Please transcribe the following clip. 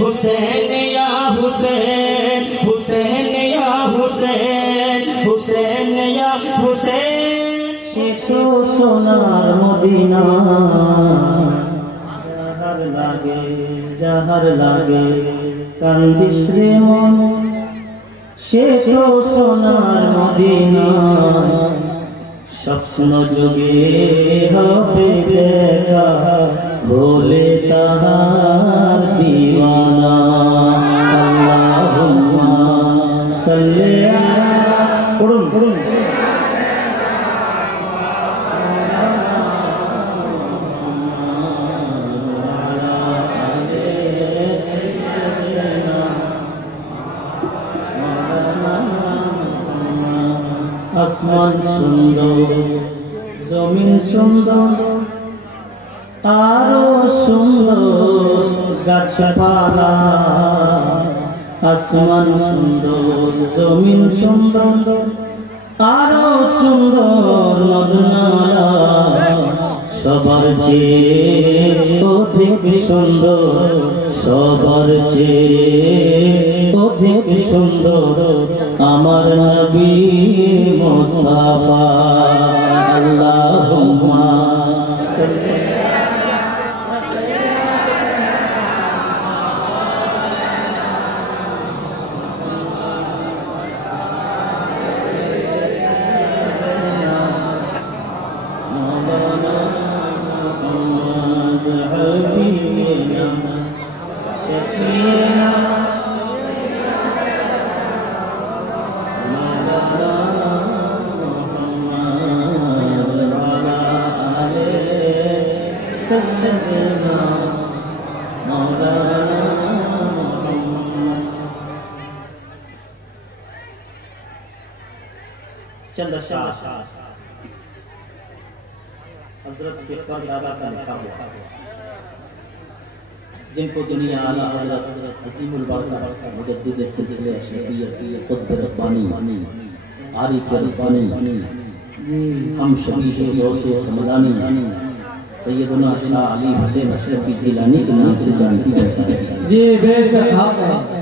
हुसैन या हुसैन, हुसैन या हुसैन, हुसैन या हुसैन। तो सोनार मदीना जहर लागे कांदिस रे मन, সে তো সোনার মদিনা স্বপ্ন যোগে হবে দেখা, বলে তাহার দিওয়ানা। আল্লাহুম্মা সাল্লি আলা, পড়ুন পড়ুন। আসমান সুন্দর, জমিন সুন্দর, আরো সুন্দর গাছপালা। আসমান সুন্দর, জমিন সুন্দর, আরো সুন্দর নদনালা। সবার চেয়ে অধিক সুন্দর, সবার চেয়ে অধিক সুন্দর আমার নবী মুস্তাফা। আল্লাহুম্মা সাল্লি चंद शाह हजरत के परदादा का लिखा हुआ, जिनको दुनिया आला हजरत हकीमुल बरकत मुजद्दिद सिलसिले अशरफिय्यत क़ुत्ब रब्बानी आरिफ रब्बानी हम शबीह गौसे समदानी सैयदना शाह अली हुसैन अशरफी जिलानी के नाम से जानती जाती है। जी बेशक हक है।